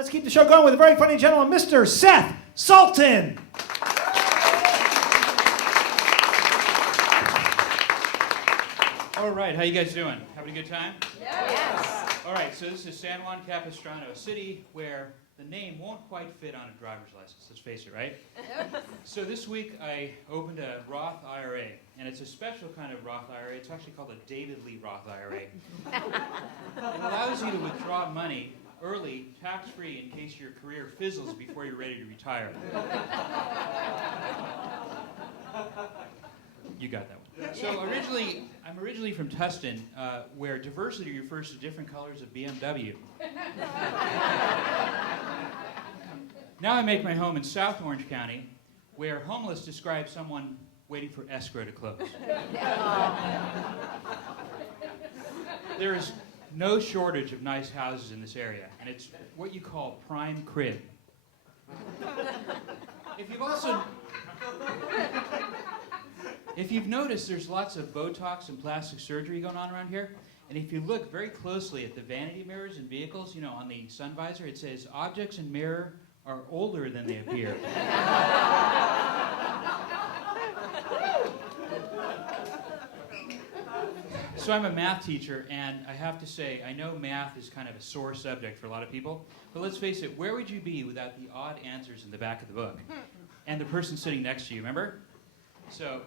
Let's keep the show going with a very funny gentleman, Mr. Seth Sultan. All right, how you guys doing? Having a good time? Yes. All right, so this is San Juan Capistrano, a city where the name won't quite fit on a driver's license, let's face it, right? So this week I opened a Roth IRA, and it's a special kind of Roth IRA. It's actually called a David Lee Roth IRA. It allows you to withdraw money early, tax-free, in case your career fizzles before you're ready to retire. You got that one. So I'm originally from Tustin, where diversity refers to different colors of BMW. Now I make my home in South Orange County, where homeless describes someone waiting for escrow to close. There is no shortage of nice houses in this area, and it's what you call prime crib. If you've noticed, there's lots of Botox and plastic surgery going on around here. And if you look very closely at the vanity mirrors in vehicles, you know, on the sun visor, it says, objects in mirror are older than they appear. So I'm a math teacher, and I have to say, I know math is kind of a sore subject for a lot of people, but let's face it, where would you be without the odd answers in the back of the book? And the person sitting next to you, remember? So,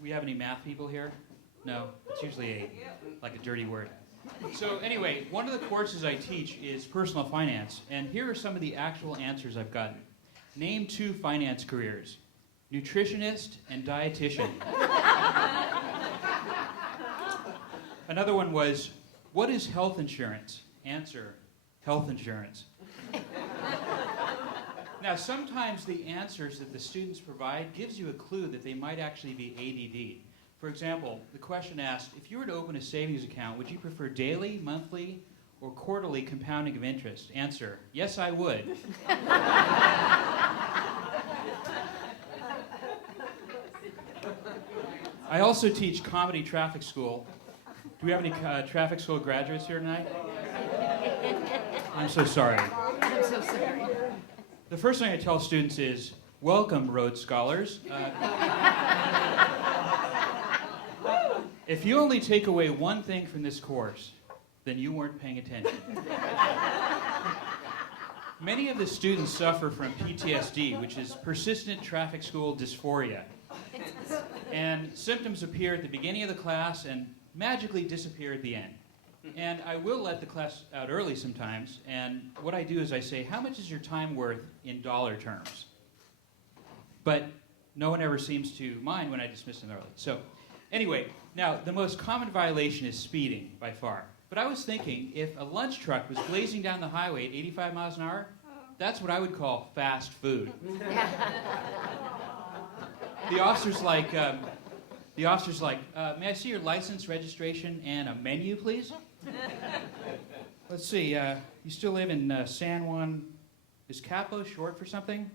we have any math people here? No? It's usually like a dirty word. So anyway, one of the courses I teach is personal finance, and here are some of the actual answers I've gotten. Name 2 finance careers: nutritionist and dietitian. Another one was, what is health insurance? Answer, health insurance. Now, sometimes the answers that the students provide gives you a clue that they might actually be ADD. For example, the question asked, if you were to open a savings account, would you prefer daily, monthly, or quarterly compounding of interest? Answer, yes, I would. I also teach comedy traffic school. Do we have any traffic school graduates here tonight? I'm so sorry. I'm so sorry. The first thing I tell students is, welcome, Rhodes Scholars. If you only take away one thing from this course, then you weren't paying attention. Many of the students suffer from PTSD, which is persistent traffic school dysphoria. And symptoms appear at the beginning of the class and magically disappear at the end. And I will let the class out early sometimes, and what I do is I say, how much is your time worth in dollar terms? But no one ever seems to mind when I dismiss them early. So anyway, now the most common violation is speeding by far. But I was thinking, if a lunch truck was blazing down the highway at 85 miles an hour, that's what I would call fast food. The officer's like, may I see your license, registration, and a menu, please? Let's see, you still live in San Juan. Is Capo short for something?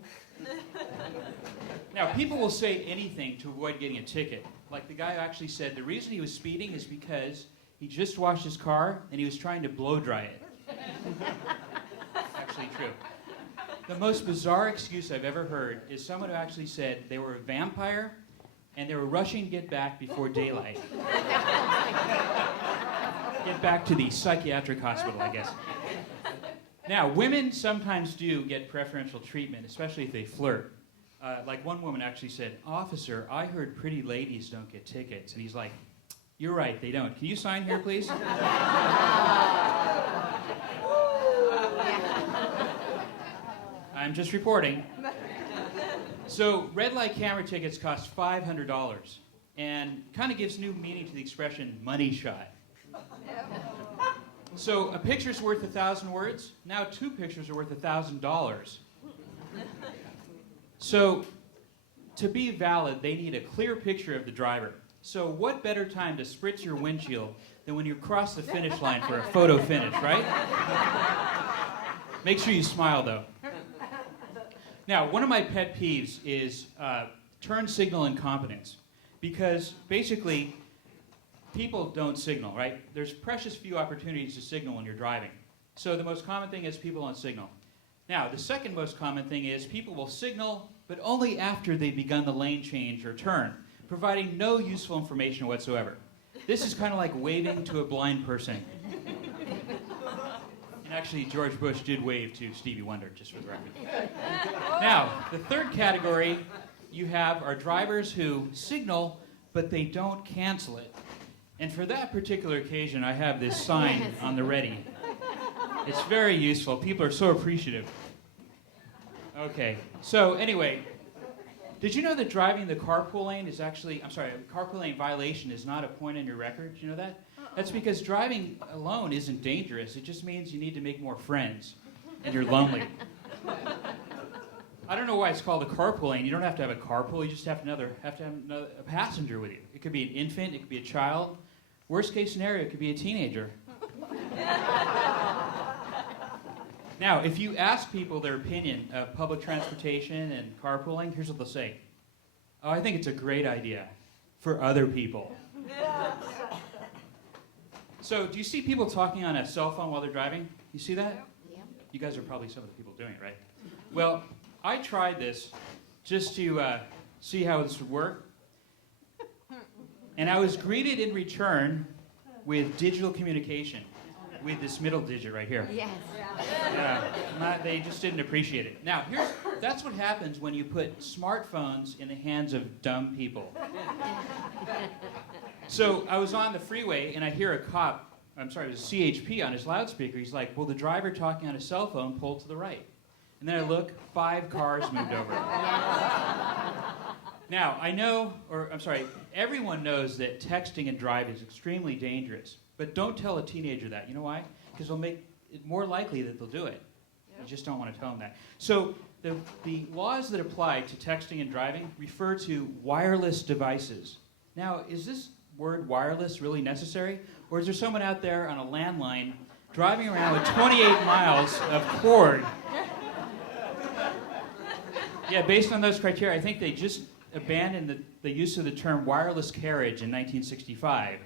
Now, people will say anything to avoid getting a ticket. Like the guy who actually said the reason he was speeding is because he just washed his car and he was trying to blow dry it. Actually true. The most bizarre excuse I've ever heard is someone who actually said they were a vampire and they were rushing to get back before daylight. Get back to the psychiatric hospital, I guess. Now, women sometimes do get preferential treatment, especially if they flirt. Like one woman actually said, officer, I heard pretty ladies don't get tickets. And he's like, you're right, they don't. Can you sign here, please? I'm just reporting. So red light camera tickets cost $500 and kind of gives new meaning to the expression money shot. So a picture's worth 1,000 words. Now 2 pictures are worth $1,000. So to be valid, they need a clear picture of the driver. So what better time to spritz your windshield than when you cross the finish line for a photo finish, right? Make sure you smile, though. Now, one of my pet peeves is turn signal incompetence. Because basically, people don't signal, right? There's precious few opportunities to signal when you're driving. So the most common thing is people don't signal. Now, the second most common thing is people will signal, but only after they've begun the lane change or turn, providing no useful information whatsoever. This is kind of like waving to a blind person. And actually, George Bush did wave to Stevie Wonder, just for the record. Now, the third category you have are drivers who signal, but they don't cancel it. And for that particular occasion, I have this sign on the ready. It's very useful. People are so appreciative. Okay, so anyway, did you know that driving the carpool lane is actually, a carpool lane violation is not a point on your record? Do you know that? That's because driving alone isn't dangerous. It just means you need to make more friends, and you're lonely. I don't know why it's called a carpool lane. You don't have to have a carpool. You just have to have a passenger with you. It could be an infant. It could be a child. Worst case scenario, it could be a teenager. Now, if you ask people their opinion of public transportation and carpooling, here's what they'll say. Oh, I think it's a great idea for other people. So, do you see people talking on a cell phone while they're driving? You see that? Yeah. You guys are probably some of the people doing it, right? Well, I tried this just to see how this would work. And I was greeted in return with digital communication, with this middle digit right here. Yes. They just didn't appreciate it. Now, that's what happens when you put smartphones in the hands of dumb people. So I was on the freeway, and I hear a cop, it was a CHP on his loudspeaker. He's like, will the driver talking on his cell phone pull to the right? And then I look, 5 cars moved over. Now, everyone knows that texting and driving is extremely dangerous. But don't tell a teenager that. You know why? Because it'll make it more likely that they'll do it. You just don't want to tell them that. So the laws that apply to texting and driving refer to wireless devices. Now, is this word wireless really necessary? Or is there someone out there on a landline driving around with 28 miles of cord? Yeah, based on those criteria, I think they just abandoned the use of the term wireless carriage in 1965.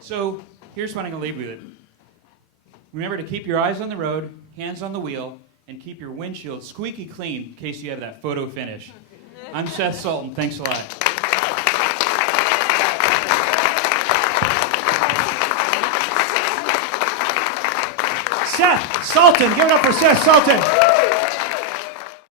So here's what I'm going to leave you with. Remember to keep your eyes on the road, hands on the wheel, and keep your windshield squeaky clean in case you have that photo finish. I'm Seth Sultan. Thanks a lot. Seth Sultan. Give it up for Seth Sultan.